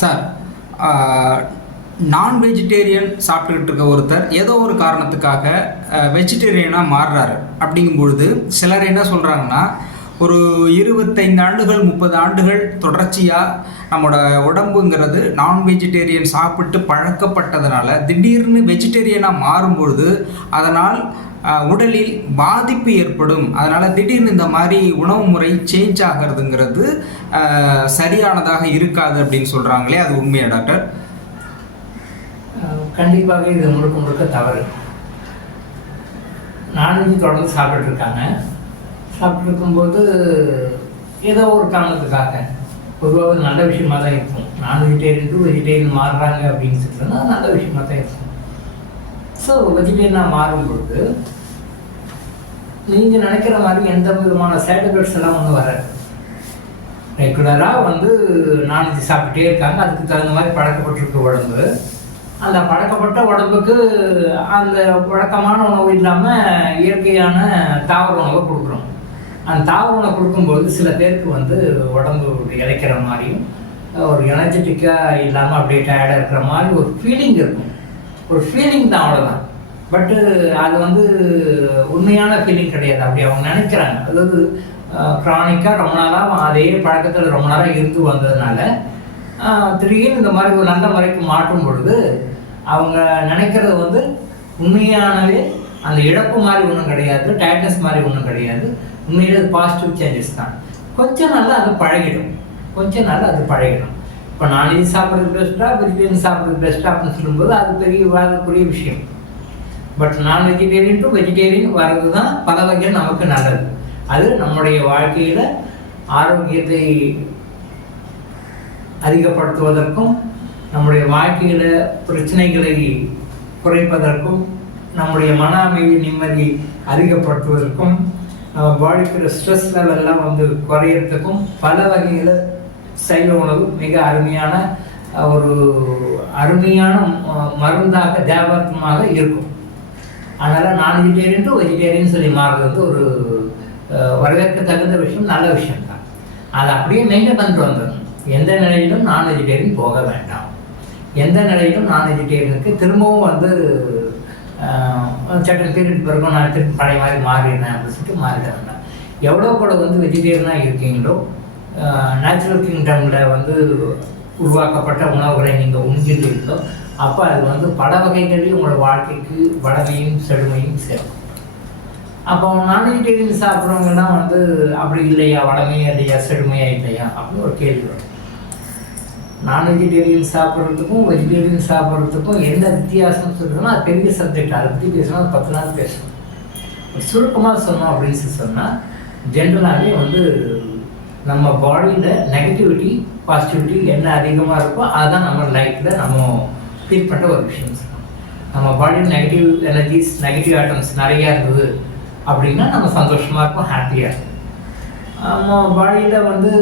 Sir நான் vegetarian சாப்பிட்டுக்கிட்டு இருக்க ஒருத்தர் ஏதோ ஒரு காரணத்துக்காக வெஜிடேரியனாக மாறுறாரு. அப்படிங்கும் பொழுது சிலர் என்ன சொல்கிறாங்கன்னா ஒரு இருபத்தைந்து ஆண்டுகள் முப்பது ஆண்டுகள் தொடர்ச்சியாக நம்மளோட உடம்புங்கிறது நான் வெஜிடேரியன் சாப்பிட்டு பழக்கப்பட்டதுனால திடீர்னு வெஜிடேரியனாக மாறும்பொழுது அதனால் உடலில் பாதிப்பு ஏற்படும். அதனால் திடீர்னு இந்த மாதிரி உணவு முறை சேஞ்ச் ஆகிறதுங்கிறது சரியானதாக இருக்காது அப்படின்னு சொல்கிறாங்களே அது உண்மையா டாக்டர்? கண்டிப்பாக இது முழுக்க முழுக்க தவறு. நான்வெஜ் தொடர்ந்து சாப்பிட்ருக்காங்க இருக்காங்க. சாப்பிட்டு இருக்கும்போது ஏதோ ஒரு காரணத்துக்காக பொதுவாக நல்ல விஷயமா தான் இருக்கும் நான் வெஜிடேரியன் டு வெஜிடேரியன் மாறுறாங்க அப்படின்னு சொல்லிட்டுனா நல்ல விஷயமா தான் இருக்கும். ஸோ வெஜிடேரியனாக மாறும் பொழுது நீங்கள் நினைக்கிற மாதிரி எந்த விதமான சைடு எஃபெக்ட்ஸ் எல்லாம் ஒன்றும் வராது. ரெகுலராக வந்து நான்வெஜ் சாப்பிட்டே இருக்காங்க அதுக்கு தகுந்த மாதிரி பழக்கப்பட்டிருக்கு உடம்பு. அந்த பழக்கப்பட்ட உடம்புக்கு அந்த வழக்கமான உணவு இல்லாமல் இயற்கையான தாவர உணவை கொடுக்குறோம். அந்த தாவர உணவு கொடுக்கும்போது சில பேருக்கு வந்து உடம்பு இழைக்கிற மாதிரியும் ஒரு எனர்ஜெட்டிக்காக இல்லாமல் அப்படியே டயர்டாக இருக்கிற மாதிரி ஒரு ஃபீலிங் இருக்கும். ஒரு ஃபீலிங் தான் அவ்வளோதான் பட்டு uh, அது வந்து உண்மையான ஃபீலிங் கிடையாது. அப்படி அவங்க நினைக்கிறாங்க. அதாவது க்ரானிக்காக ரொம்ப நாளாக அதே பழக்கத்தில் ரொம்ப நேரம் இருந்து வந்ததுனால திடீர்னு இந்த மாதிரி ஒரு நல்ல முறைக்கு மாற்றும் பொழுது அவங்க நினைக்கிறது வந்து உண்மையானவே அந்த இழப்பு மாதிரி ஒன்றும் கிடையாது டயர்ட்னஸ் மாதிரி ஒன்றும் கிடையாது. உண்மையிலே பாசிட்டிவ் சேஞ்சஸ் தான். கொஞ்சம் நாளில் அது பழகிடும். கொஞ்ச நாள் அது பழகிடும். இப்போ நான்வெஜ் சாப்பிட்றது பெஸ்ட்டாக வெஜிடேரியன் சாப்பிட்றது பெஸ்ட்டாக அப்படின்னு சொல்லும்போது அது பெரிய வாழக்கூடிய விஷயம். பட் நான் வெஜிடேரியன் டு வெஜிடேரியன் வர்றது தான் பல வகையில் நமக்கு நல்லது. அது நம்முடைய வாழ்க்கையில் ஆரோக்கியத்தை அதிகப்படுத்துவதற்கும் நம்முடைய வாழ்க்கையில் பிரச்சனைகளை குறைப்பதற்கும் நம்முடைய மன அமைதி நிம்மதி அதிகப்படுத்துவதற்கும் நம்ம பாடிக்கிற ஸ்ட்ரெஸ் லெவல்லாம் வந்து குறையிறதுக்கும் பல வகையில் சைவ உணவு மிக அருமையான ஒரு அருமையான மருந்தாக தேவார்த்தமாக இருக்கும். அதனால் நான் வெஜிடேரியன் டு வெஜிடேரியன் சொல்லி மாறுறது வந்து ஒரு அஹ், வரவேற்க தகுந்த விஷயம் நல்ல விஷயம் தான் அதை அப்படியே மெயின்டைன் பண்ணிட்டு வந்துடணும். எந்த நிலையிலும் நான் வெஜிடேரியன் போக வேண்டாம். எந்த நிலையிலும் நான் வெஜிடேரியனுக்கு திரும்பவும் வந்து சட்டம் திருட்டு பிறகு நான் திருப்பி பழைய மாதிரி மாறிடுறேன் அப்படின்னு சொல்லிட்டு மாறிட வேண்டாம். எவ்வளோ கூட வந்து வெஜிடேரியனாக இருக்கீங்களோ நேச்சுரல் கிங்டமில் வந்து உருவாக்கப்பட்ட உணவுகளை நீங்கள் உண்கிறீர்களோ அப்போ அது வந்து பல வகைகளில் உங்களோட வாழ்க்கைக்கு வளமையும் செழுமையும் சேரும் அப்போ நான்வெஜிடேரியன் சாப்பிட்றவங்கன்னா வந்து அப்படி இல்லையா வளமையா இல்லையா செழுமையா இல்லையா அப்படின்னு ஒரு கேள்வி வரும். நான்வெஜிடேரியன் சாப்பிட்றதுக்கும் வெஜிடேரியன் சாப்பிட்றதுக்கும் என்ன வித்தியாசம்னு சொல்றதுன்னா அது பெரிய சப்ஜெக்ட் அதை பற்றி பேசணும் அது பத்து நாள் பேசணும் சுருக்கமாக சொன்னோம் அப்படின்னு சொல்லி சொன்னால் ஜென்ரலாகவே வந்து நம்ம பாடியில் நெகட்டிவிட்டி பாசிட்டிவிட்டி என்ன அதிகமாக இருக்கோ அதுதான் நம்ம லைஃப்பில் நம்ம ஃபீல் பண்ணுற ஒரு விஷயம். நம்ம பாடியில் நெகட்டிவ் எனர்ஜிஸ் நெகட்டிவ் ஆட்டம்ஸ் நிறையா இருந்தது அப்படின்னா நம்ம சந்தோஷமாக இருப்போம் ஹாப்பியாக இருக்கும் நம்ம பாடியில் வந்து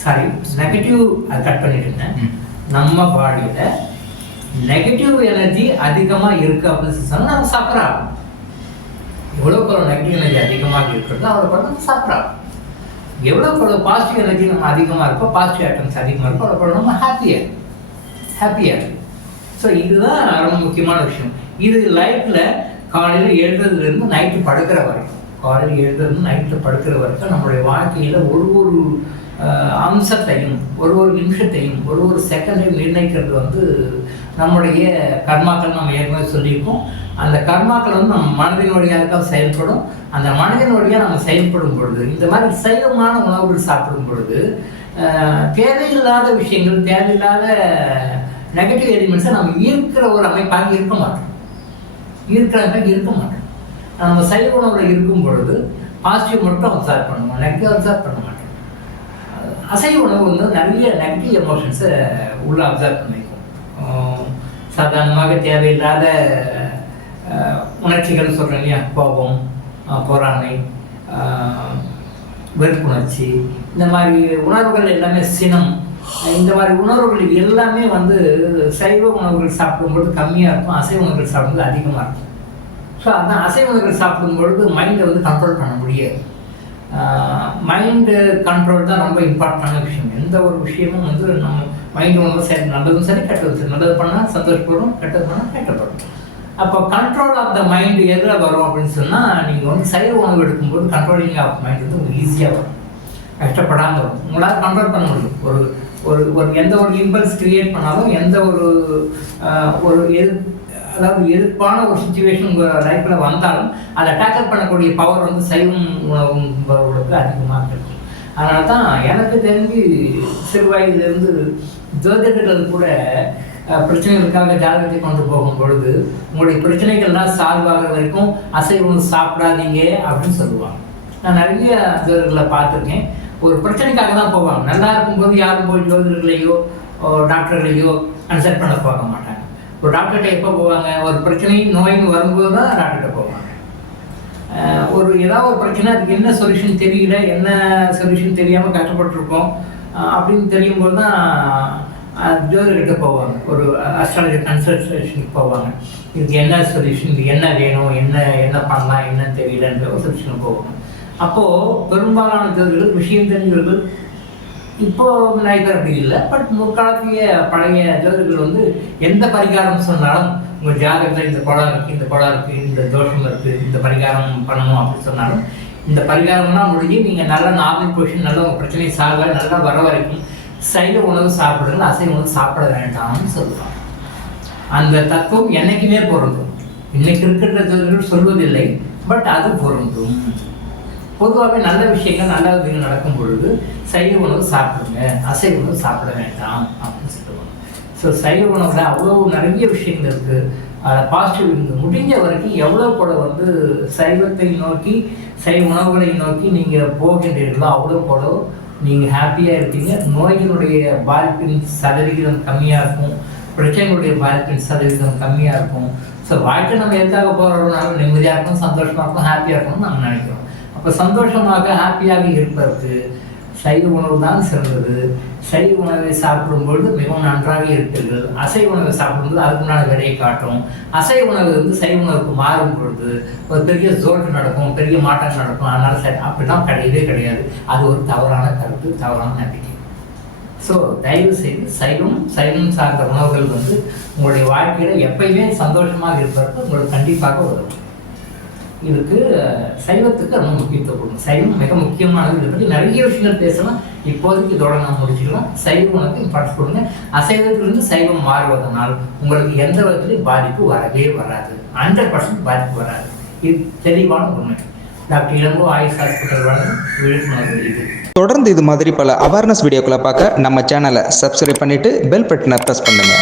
சாரி நெகட்டிவ் அது கட் பண்ணிட்டுங்க ம். நம்ம பாடியில் நெகட்டிவ் எனர்ஜி அதிகமாக இருக்கு அப்படின்னு சொல்லி சொன்னா நம்ம சாப்பிட்றோம் எவ்வளோக்கு எவ்வளோ நெகட்டிவ் எனர்ஜி அதிகமாக இருக்கிறதோ அவ்வளோ கூட நம்ம சாப்பிட்றோம் எவ்வளோக்கு எவ்வளோ பாசிட்டிவ் எனர்ஜி நம்ம அதிகமாக இருக்கோ பாசிட்டிவ் ஆட்டம்ஸ் அதிகமாக இருக்கோ அவ்வளோ கூட நம்ம ஹாப்பியாக ஹாப்பியாக ஸோ இதுதான் ரொம்ப முக்கியமான விஷயம். இது லைஃப்பில் காலையில் எழுதுறதுலேருந்து நைட்டு படுக்கிற வரைக்கும். காலையில் எழுதுறதுலேருந்து நைட்டில் படுக்கிற வரைக்கும் நம்மளுடைய வாழ்க்கையில் ஒரு ஒரு அம்சத்தையும் ஒரு ஒரு நிமிஷத்தையும் ஒரு ஒரு செகண்டையும் நிர்ணயிக்கிறது வந்து நம்முடைய கர்மாக்கள் நம்ம ஏற்கனவே சொல்லியிருக்கோம். அந்த கர்மாக்கள் வந்து நம்ம மனதின் வழியாக தான் செயல்படும். அந்த மனதின் வழியாக நம்ம செயல்படும் பொழுது இந்த மாதிரி சைவமான உணவுகள் சாப்பிடும் பொழுது தேவையில்லாத விஷயங்கள் தேவையில்லாத நெகட்டிவ் எலிமெண்ட்ஸை நம்ம ஈர்க்கிற ஒரு அமைப்பாக இருக்க மாட்டோம். ஈர்க்கிறாங்க இருக்க மாட்டோம். நம்ம சைவ உணவில் இருக்கும் பொழுது பாசிட்டிவ் மட்டும் அப்சர்வ் பண்ணுவோம் நெகட்டிவ் அப்சர்வ் பண்ணுவோம். அசை அசைவ உணவு வந்து நிறைய நெகட்டிவ் எமோஷன்ஸை உள்ள அப்சர்வ் பண்ணிக்கும். சாதாரணமாக தேவையில்லாத உணர்ச்சிகள் சொல்கிறேன் இல்லையா? கோபம் பொறாமை வெறுப்புணர்ச்சி இந்த மாதிரி உணர்வுகள் எல்லாமே சினம். இந்த மாதிரி உணர்வுகள் எல்லாமே வந்து சைவ உணவுகள் சாப்பிடும்பொழுது கம்மியாக இருக்கும் அசைவ உணவுகள் சாப்பிடும்போது அதிகமாக இருக்கும். ஸோ அதான் அசைவ உணவுகள் சாப்பிடும் பொழுது மைண்டை வந்து கண்ட்ரோல் பண்ண முடியாது. மைண்டு கண்ட்ரோல் தான் ரொம்ப இம்பார்ட்டண்டான விஷயம். எந்த ஒரு விஷயமும் வந்து நம்ம மைண்ட் ஒன்று சரி நல்லதும் சரி கெட்டதும் சரி. நல்லது பண்ணால் சந்தோஷப்படும் கெட்டது பண்ணால் கெட்டப்படும். அப்போ கண்ட்ரோல் ஆஃப் த மைண்டு எதில் வரும் அப்படின்னு சொன்னால் நீங்கள் வந்து சைவ உணவு எடுக்கும்போது கண்ட்ரோலிங் ஆஃப் மைண்ட் வந்து உங்களுக்கு ஈஸியாக வரும். கஷ்டப்படாமல் வரும் உங்களால் கண்ட்ரோல் பண்ண முடியும். ஒரு ஒரு ஒரு எந்த ஒரு இம்பல்ஸ் கிரியேட் பண்ணாலும் எந்த ஒரு ஒரு எது அதாவது எதிர்ப்பான ஒரு சுச்சுவேஷன் உங்கள் லைஃப்பில் வந்தாலும் அதை டேக்கல் பண்ணக்கூடிய பவர் வந்து சைவம் உணவுகளுக்கு அதிகமாக இருக்கும். அதனால தான் எனக்கு தெரிஞ்சு சிறு வயதிலிருந்து ஜோதிடர்கள் கூட பிரச்சனைகளுக்காக ஜாதகத்தை கொண்டு போகும் பொழுது உங்களுடைய பிரச்சனைகள்லாம் சால்வ் ஆகிற வரைக்கும் அசைவம் சாப்பிடாதீங்க அப்படின்னு சொல்லுவாங்க. நான் நிறைய ஜோதிடர்களை பார்த்துருக்கேன். ஒரு பிரச்சனைக்காக தான் போவாங்க. நல்லா இருக்கும்போது யாரும் போய் ஜோதிடர்களையோ டாக்டர்களையோ கன்சல்ட் பண்ண போக மாட்டாங்க. ஒரு டாக்டர்கிட்ட எப்போ போவாங்க? ஒரு பிரச்சனையும் நோயின்னு வரும்போது தான் டாக்டர்கிட்ட போவாங்க. ஒரு ஏதாவது ஒரு பிரச்சனை அதுக்கு என்ன சொல்யூஷன் தெரியல என்ன சொல்யூஷன் தெரியாமல் கஷ்டப்பட்டுருக்கோம் அப்படின்னு தெரியும் போது தான் அஹ் ஜோதிடர்கிட்ட போவாங்க. ஒரு அஸ்ட்ராலஜி கன்சல்டேஷனுக்கு போவாங்க. இதுக்கு என்ன சொல்யூஷன் இதுக்கு என்ன வேணும் என்ன என்ன பண்ணலாம் என்ன தெரியலன்ற ஒரு சொல்யூஷனுக்கு போவாங்க. அப்போது பெரும்பாலான ஜோதிடர்கள் விஷயம் தெரிஞ்சவர்கள் இப்போ நாயக்கர் அப்படி இல்லை. பட் முற்காலத்திய பழைய ஜோதிடர்கள் வந்து எந்த பரிகாரம் சொன்னாலும் உங்கள் ஜாதகத்தில் இந்த குளம் இருக்குது இந்த குளம் இருக்குது இந்த தோஷம் இருக்குது இந்த பரிகாரம் பண்ணணும் அப்படின்னு சொன்னாலும் இந்த பரிகாரம்லாம் முடிஞ்சு நீங்கள் நல்ல நார்மல் பொசிஷன் நல்ல உங்கள் பிரச்சனையை சாக நல்லா வர வரைக்கும் சைவ உணவு சாப்பிடுங்க அசைவ உணவு சாப்பிட வேண்டாம்னு சொல்லுவாங்க. அந்த தத்துவம் என்றைக்குமே பொருந்தும். இன்னைக்கு இருக்கின்ற ஜோதிடர்கள் சொல்வதில்லை பட் அது பொருந்தும். பொதுவாகவே நல்ல விஷயங்கள் நல்ல விஷயங்கள் நடக்கும் பொழுது சைவ உணவு சாப்பிடுங்க அசைவ உணவு சாப்பிட வேண்டாம் அப்படின்னு சொல்லுவாங்க. ஸோ சைவ உணவில் அவ்வளோ நிறைய விஷயங்கள் இருக்குது அதில் பாசிட்டிவ் இருந்து முடிஞ்ச வரைக்கும் எவ்வளோ கூட வந்து சைவத்தை நோக்கி சைவ உணவுகளை நோக்கி நீங்கள் போகின்றீர்களோ அவ்வளோ கூட நீங்கள் ஹாப்பியாக இருப்பீங்க. நோயினுடைய பாதிப்பின் சதவிகிதம் கம்மியாக இருக்கும். பிரச்சனைகளுடைய பாதிப்பின் சதவீதம் கம்மியாக இருக்கும். ஸோ வாழ்க்கை நம்ம எதுக்காக போகிறோம்னாலும் நிம்மதியாக இருக்கும் சந்தோஷமாக இருக்கும் ஹாப்பியாக இருக்கணும்னு நம்ம நினைக்கிறோம். அப்போ சந்தோஷமாக ஹாப்பியாக இருப்பதற்கு சைவ உணவு தான் சிறந்தது. சைவ உணவை சாப்பிடும் பொழுது மிகவும் நன்றாக இருப்பீர்கள். அசைவ உணவை சாப்பிடும்போது அதுக்குண்டான விடையை காட்டும். அசைவ உணவு வந்து சைவ உணவுக்கு மாறும் பொழுது ஒரு பெரிய ஜோட்டு நடக்கும் பெரிய மாற்றம் நடக்கும். அதனால சரி அப்படிலாம் கிடையவே கிடையாது. அது ஒரு தவறான கருத்து தவறான நம்பிக்கை. ஸோ தயவு செய்து சைவம் சைவம் சார்ந்த உணவுகள் வந்து உங்களுடைய வாழ்க்கையில் எப்பயுமே சந்தோஷமாக இருப்பதற்கு உங்களுக்கு கண்டிப்பாக உதவும். இதுக்கு சைவத்துக்கு ரொம்ப முக்கியத்துவம் கொடுங்க சைவம் மிக முக்கியமானது. இதை பற்றி நிறைய விஷயங்கள் பேசலாம். இப்போதைக்கு இதோட நான் முடிச்சுக்கலாம் சைவ உணவுக்கு இம்பார்ட்டன்ஸ் கொடுங்க. அசைவத்திலிருந்து சைவம் மாறுவதனால் உங்களுக்கு எந்த விதத்துலையும் பாதிப்பு வரவே வராது. ஹண்ட்ரட் பர்சன்ட் பாதிப்பு வராது. இது தெளிவான உண்மை. டாக்டர் இளங்கோ ஆயுஷ் ஹாஸ்பிட்டல் வழங்கும் விழிப்புணர்வு இது. தொடர்ந்து இது மாதிரி பல அவேர்னஸ் வீடியோக்களை பார்க்க நம்ம சேனலை சப்ஸ்கிரைப் பண்ணிவிட்டு பெல் பட்டனை ப்ரெஸ் பண்ணுங்க.